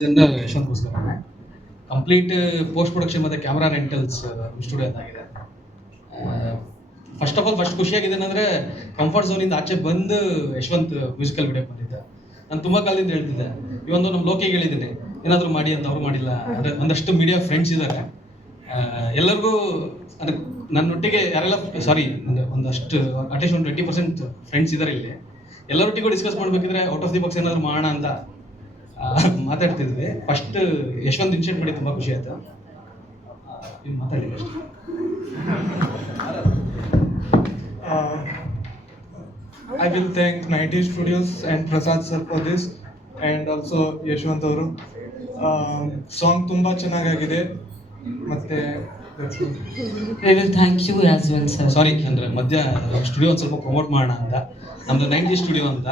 ಇದನ್ನ ಯಶವಂತಗೋಸ್ಕರ complete post production ಮತ್ತೆ camera rentals studio ಆಗಿದೆ. ಫಸ್ಟ್ ಆಫ್ ಆಲ್ ಫಸ್ಟ್ ಖುಷಿಯಾಗಿದೆ ಅಂದರೆ ಕಂಫರ್ಟ್ ಝೋನಿಂದ ಆಚೆ ಬಂದು ಯಶವಂತ್ ಮ್ಯೂಸಿಕಲ್ ವಿಡಿಯೋ ಬಂದಿದ್ದೆ. ನಾನು ತುಂಬ ಕಾಲದಿಂದ ಹೇಳ್ತಿದ್ದೆ, ಇವೊಂದು ನಮ್ಮ ಲೋಕಿಗೆ ಹೇಳಿದ್ದೀನಿ ಏನಾದರೂ ಮಾಡಿ ಅಂತ. ಅವ್ರು ಮಾಡಿಲ್ಲ. ಅಂದರೆ ಒಂದಷ್ಟು ಮೀಡಿಯಾ ಫ್ರೆಂಡ್ಸ್ ಇದ್ದಾರೆ, ಎಲ್ಲರಿಗೂ ಅಂದರೆ ನನ್ನೊಟ್ಟಿಗೆ ಯಾರೆಲ್ಲ ಒಂದಷ್ಟು ಅಟ್ಲೀಸ್ಟ್ ಒಂದು 20% ಫ್ರೆಂಡ್ಸ್ ಇದ್ದಾರೆ ಇಲ್ಲಿ. ಎಲ್ಲರೊಟ್ಟಿಗೂ ಡಿಸ್ಕಸ್ ಮಾಡಬೇಕಿದ್ರೆ ಔಟ್ ಆಫ್ ದಿ ಬಾಕ್ಸ್ ಏನಾದ್ರು ಮಾಡೋಣ ಅಂತ ಮಾತಾಡ್ತಿದ್ವಿ. ಫಸ್ಟ್ ಯಶವಂತ್ ಇನ್ಶಿಯೇಟ್ ಮಾಡಿ ತುಂಬ ಖುಷಿ ಆಯ್ತು. ಮಾತಾಡಿ ಅಷ್ಟೇ. I will thank 90 Studios and Prasad sir for this, and also Yashwant ಅವರು. ಸಾಂಗ್ ತುಂಬಾ ಚೆನ್ನಾಗಿದೆ. ಮತ್ತೆ I will thank you as well, sir. ಸಾರಿ ಅಂದರೆ ಮಧ್ಯ ಸ್ಟುಡಿಯೋ ಒಂದು ಸ್ವಲ್ಪ ಪ್ರಮೋಟ್ ಮಾಡೋಣ ಅಂತ. ನಮ್ಮದು 90 ಸ್ಟುಡಿಯೋ ಅಂತ.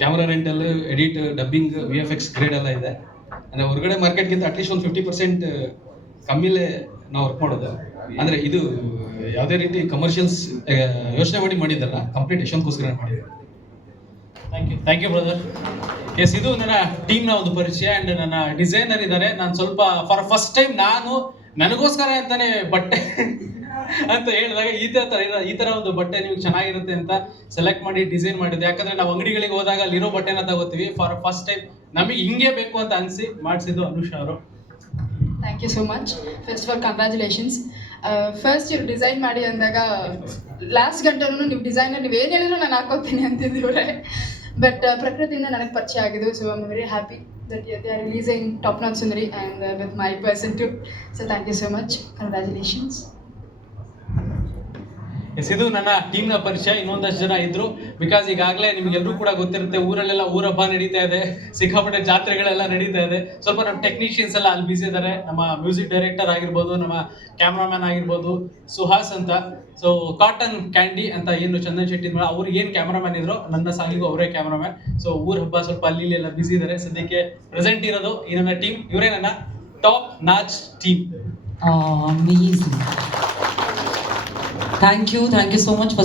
Camera rental, edit, dubbing, VFX grade ಎಲ್ಲ ಇದೆ. ಅಂದರೆ ಹೊರಗಡೆ ಮಾರ್ಕೆಟ್ಗಿಂತ ಅಟ್ಲೀಸ್ಟ್ ಒಂದು 50% ಕಮ್ಮಿಲೇ ನಾವು ವರ್ಕ್ ಮಾಡೋದು. ಅಂದರೆ ಇದು ಯಾವುದೇ ರೀತಿ ಕಮರ್ಷಿಯಲ್ಸ್ ಯೋಚನೆ ಮಾಡಿದ್ದಲ್ಲ, ಕಂಪ್ಲೀಟ್ ಯಶವಂತಗೋಸ್ಕರ ಮಾಡಿದ್ದು. Thank you brother. ಎಸ್, ಇದು ನನ್ನ ಟೀಮ್ನ ಒಂದು ಪರಿಚಯ ಆ್ಯಂಡ್ ನನ್ನ ಡಿಸೈನರ್ ಇದ್ದಾರೆ. ನಾನು ಸ್ವಲ್ಪ ಫಾರ್ ಫಸ್ಟ್ ಟೈಮ್ ನಾನು ನನಗೋಸ್ಕರ ಅಂತಾನೆ ಬಟ್ಟೆ ಅಂತ ಹೇಳಿದಾಗ ಈ ಥರ ಒಂದು ಬಟ್ಟೆ ನಿಮ್ಗೆ ಚೆನ್ನಾಗಿರುತ್ತೆ ಅಂತ ಸೆಲೆಕ್ಟ್ ಮಾಡಿ ಡಿಸೈನ್ ಮಾಡಿದ್ದೆ. ಯಾಕಂದ್ರೆ ನಾವು ಅಂಗಡಿಗಳಿಗೆ ಹೋದಾಗ ಅಲ್ಲಿರೋ ಬಟ್ಟೆನ ತಗೋತೀವಿ. ಫಾರ್ ಫಸ್ಟ್ ಟೈಮ್ ನಮಗೆ ಹಿಂಗೆ ಬೇಕು ಅಂತ ಅನಿಸಿ ಮಾಡಿಸಿದ್ದು ಅನುಷಾ ಅವರು. Thank you so much. First of all congratulations. First ಇವ್ರು ಡಿಸೈನ್ ಮಾಡಿ ಅಂದಾಗ ಲಾಸ್ಟ್ ಗಂಟೆನೂ ನೀವು ಡಿಸೈನರ್ ನೀವು ಏನು ಹೇಳಿದ್ರು ನಾನು ಹಾಕೋತೀನಿ ಅಂತಿದ್ದೀವ್ರೆ. ಬಟ್ ಪ್ರಕೃತಿಯಿಂದ ನನಗೆ ಪರಿಚಯ ಆಗಿದ್ದು. So I am very happy that they are releasing Top Notch Sundari and with my person too. So thank you so much. Congratulations. Yes, ಇದು ನನ್ನ ಟೀಮ್ನ ಪರಿಚಯ. ಇನ್ನೊಂದಷ್ಟು ಜನ ಇದ್ರು, ಬಿಕಾಸ್ ಈಗಾಗಲೇ ನಿಮಗೆಲ್ಲರೂ ಕೂಡ ಗೊತ್ತಿರುತ್ತೆ, ಊರಲ್ಲೆಲ್ಲ ಊರ ಹಬ್ಬ ನಡೀತಾ ಇದೆ, ಸಿಕ್ಕಾಪಟ್ಟೆ ಜಾತ್ರೆಗಳೆಲ್ಲ ನಡೀತಾ ಇದೆ. ಸ್ವಲ್ಪ ನಮ್ಮ ಟೆಕ್ನಿಷಿಯನ್ಸ್ ಎಲ್ಲ ಅಲ್ಲಿ ಬಿಸಿ ಇದ್ದಾರೆ. ನಮ್ಮ ಮ್ಯೂಸಿಕ್ ಡೈರೆಕ್ಟರ್ ಆಗಿರ್ಬೋದು, ನಮ್ಮ ಕ್ಯಾಮ್ರಾಮ್ಯಾನ್ ಆಗಿರ್ಬೋದು ಸುಹಾಸ್ ಅಂತ. ಸೊ ಕಾಟನ್ ಕ್ಯಾಂಡಿ ಅಂತ ಏನು ಚಂದನ್ ಶೆಟ್ಟಿ ಅವ್ರು ಏನು ಕ್ಯಾಮ್ರಾಮ್ಯಾನ್ ಇದ್ರು, ನನ್ನ ಸಾಂಗಿಗೂ ಅವರೇ ಕ್ಯಾಮ್ರಾಮ್ಯಾನ್. ಸೊ ಊರ ಹಬ್ಬ ಸ್ವಲ್ಪ ಅಲ್ಲಿ ಎಲ್ಲ ಬಿಸಿ ಇದ್ದಾರೆ. ಸದ್ಯಕ್ಕೆ ಪ್ರೆಸೆಂಟ್ ಇರೋದು ಈ ನನ್ನ ಟೀಮ್. ಇವರೇ ನನ್ನ top notch team. Amazing. Thank you so much for